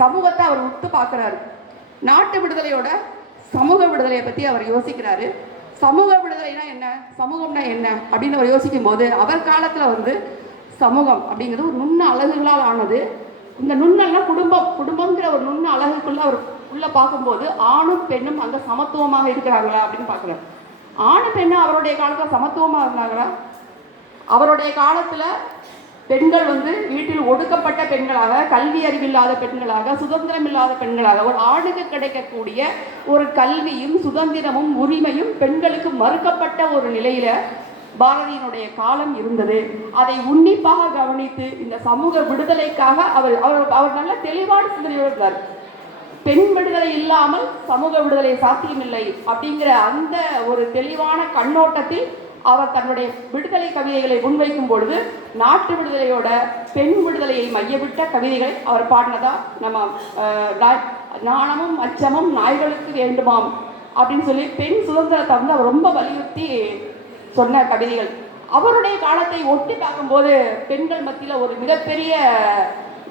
சமூகத்தை அவர் உத்து பார்க்குறாரு. நாட்டு விடுதலையோட சமூக விடுதலையை பற்றி அவர் யோசிக்கிறாரு. சமூக விடுதலைனா என்ன, சமூகம்னா என்ன அப்படின்னு அவர் யோசிக்கும் போது அவர் காலத்தில் வந்து சமூகம் அப்படிங்கிறது ஒரு நுண்ண அழகுகளால் ஆனது. இந்த நுண்ணெல்லாம் குடும்பங்கிற ஒரு நுண்ண அழகுக்குள்ள அவர் உள்ள பார்க்கும்போது ஆணும் பெண்ணும் அங்கே சமத்துவமாக இருக்கிறாங்களா அப்படின்னு பார்க்குறாரு. ஆணும் பெண்ணும் அவருடைய காலத்தில் சமத்துவமாக இருந்தாங்களா? அவருடைய காலத்தில் பெண்கள் வந்து வீட்டில் ஒடுக்கப்பட்ட பெண்களாக, கல்வி அறிவில்லாத பெண்களாக, சுதந்திரம் இல்லாத பெண்களாக, ஒரு ஆணுக்கு கிடைக்கக்கூடிய ஒரு கல்வியும் சுதந்திரமும் உரிமையும் பெண்களுக்கு மறுக்கப்பட்ட ஒரு நிலையில பாரதியினுடைய காலம் இருந்தது. அதை உன்னிப்பாக கவனித்து இந்த சமூக விடுதலைக்காக அவர் அவர் அவர் நல்ல தெளிவான சிந்தனையோடு இருந்தார். பெண் விடுதலை இல்லாமல் சமூக விடுதலை சாத்தியமில்லை அப்படிங்கிற அந்த ஒரு தெளிவான கண்ணோட்டத்தில் அவர் தன்னுடைய விடுதலை கவிதைகளை முன்வைக்கும் பொழுது நாட்டு விடுதலையோட பெண் விடுதலையை மையவிட்ட கவிதைகளை அவர் பாடினதா நம்ம நாணமும் அச்சமும் நாய்களுக்கு வேண்டுமாம் அப்படின்னு சொல்லி பெண் சுதந்திரத்தை வந்து அவர் ரொம்ப வலியுறுத்தி சொன்ன கவிதைகள். அவருடைய காலத்தை ஒட்டி பார்க்கும்போது பெண்கள் மத்தியில் ஒரு மிகப்பெரிய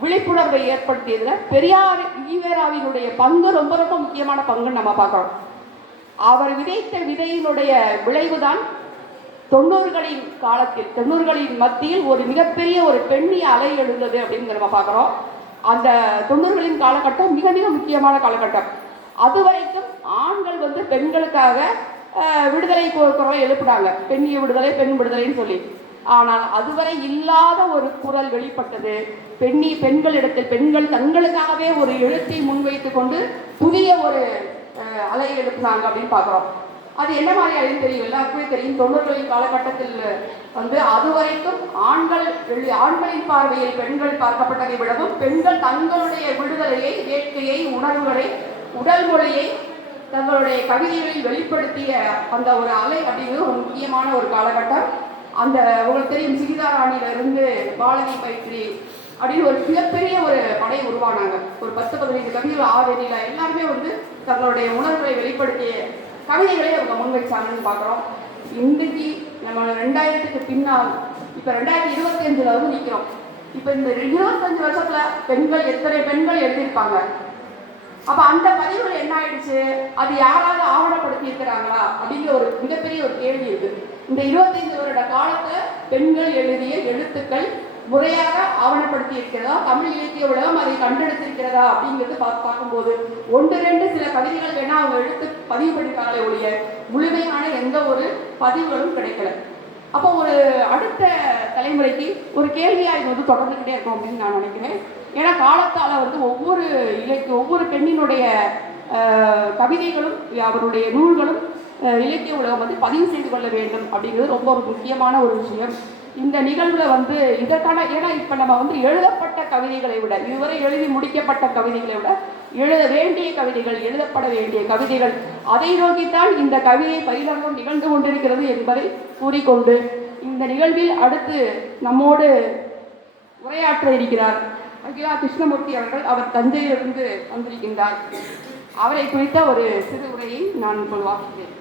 விழிப்புணர்வை ஏற்படுத்தியதில் பெரியார் ஈவேராவினுடைய பங்கு ரொம்ப ரொம்ப முக்கியமான பங்குன்னு நம்ம பார்க்குறோம். அவர் விதைத்த விதையினுடைய விளைவுதான் 90களின் காலத்தில் 90களின் மத்தியில் ஒரு மிகப்பெரிய ஒரு பெண்ணிய அலை எழுந்தது அப்படின்னு நம்ம பார்க்குறோம். அந்த 90களின் காலகட்டம் மிக மிக முக்கியமான காலகட்டம். அதுவரைக்கும் ஆண்கள் வந்து பெண்களுக்காக விடுதலை குரலை எழுப்பினாங்க, பெண்ணிய விடுதலை பெண் விடுதலைன்னு சொல்லி. ஆனால் அதுவரை இல்லாத ஒரு குரல் வெளிப்பட்டது. பெண்களிடத்தில் பெண்கள் தங்களுக்காகவே ஒரு எழுத்தை முன்வைத்து கொண்டு புதிய ஒரு அலை எழுப்பினாங்க அப்படின்னு பார்க்குறோம். அது என்ன மாதிரி அழின்னு தெரியும், எல்லாருக்குமே தெரியும். 90களின் காலகட்டத்தில் வந்து அதுவரைக்கும் ஆண்களின் பார்வையில் பெண்கள் பார்க்கப்பட்டதை விடவும் பெண்கள் தங்களுடைய விடுதலையை, வேட்கையை, உணர்வுகளை, உடல் மொழியை தங்களுடைய கவிதைகளில் வெளிப்படுத்திய அந்த ஒரு அலை அப்படிங்கிறது ஒரு முக்கியமான ஒரு காலகட்டம். அந்த உங்களுக்கு தெரியும், சீதாராணியிலிருந்து பாரதி மைத்ரி அப்படின்னு ஒரு மிகப்பெரிய ஒரு படை உருவானாங்க. ஒரு 10-15 கவிகள் ஆவெனில எல்லாருமே வந்து தங்களுடைய உணர்வுகளை வெளிப்படுத்திய கவிதைகளை அவங்க முன்வைச்சாங்கன்னு பார்க்குறோம். இன்றைக்கு நம்ம 2000க்கு பின்னால் இப்போ 2025 வந்து நிற்கிறோம். இப்போ இந்த 25 வருஷத்தில் எத்தனை பெண்கள் எழுதியிருப்பாங்க? அப்போ அந்த பதிவுகள் என்ன ஆயிடுச்சு? அது யாராவது ஆவணப்படுத்தி இருக்கிறாங்களா அப்படிங்கிற ஒரு மிகப்பெரிய ஒரு கேள்வி இருக்கு. இந்த 25 வருட காலத்தை பெண்கள் எழுதிய எழுத்துக்கள் முறையாக ஆவணப்படுத்தி இருக்கிறதா, தமிழ் இலக்கிய உலகம் அதை கண்டெடுத்திருக்கிறதா அப்படிங்கிறது பார்க்கும்போது 1-2 சில கவிதைகள் வேணா அவங்க எடுத்து பதிவு பண்ணிருக்காங்களே ஒழிய முழுமையான எந்த ஒரு பதிவுகளும் கிடைக்கல. அப்போ ஒரு அடுத்த தலைமுறைக்கு ஒரு கேள்வியாக இது வந்து தொடர்ந்துக்கிட்டே இருக்கும் அப்படின்னு நான் நினைக்கிறேன். ஏன்னா காலத்தால் வந்து ஒவ்வொரு பெண்ணினுடைய கவிதைகளும் அவருடைய நூல்களும் இலக்கிய உலகம் வந்து பதிவு செய்து கொள்ள வேண்டும் அப்படிங்கிறது ரொம்ப ஒரு முக்கியமான ஒரு விஷயம். இந்த நிகழ்வில் வந்து இதற்கான, ஏன்னா இப்போ நம்ம வந்து எழுதப்பட்ட கவிதைகளை விட, இதுவரை எழுதி முடிக்கப்பட்ட கவிதைகளை விட எழுத வேண்டிய கவிதைகள், எழுதப்பட வேண்டிய கவிதைகள், அதை நோக்கித்தான் இந்த கவிதை பயிலரங்கம் நிகழ்ந்து கொண்டிருக்கிறது என்பதை கூறிக்கொண்டு இந்த நிகழ்வில் அடுத்து நம்மோடு உரையாற்ற இருக்கிறார் அகிலா கிருஷ்ணமூர்த்தி அவர்கள். அவர் தஞ்சையிலிருந்து வந்திருக்கின்றார். அவரை குறித்த ஒரு சிறு உரையை நான் இப்போது வாசிக்கிறேன்.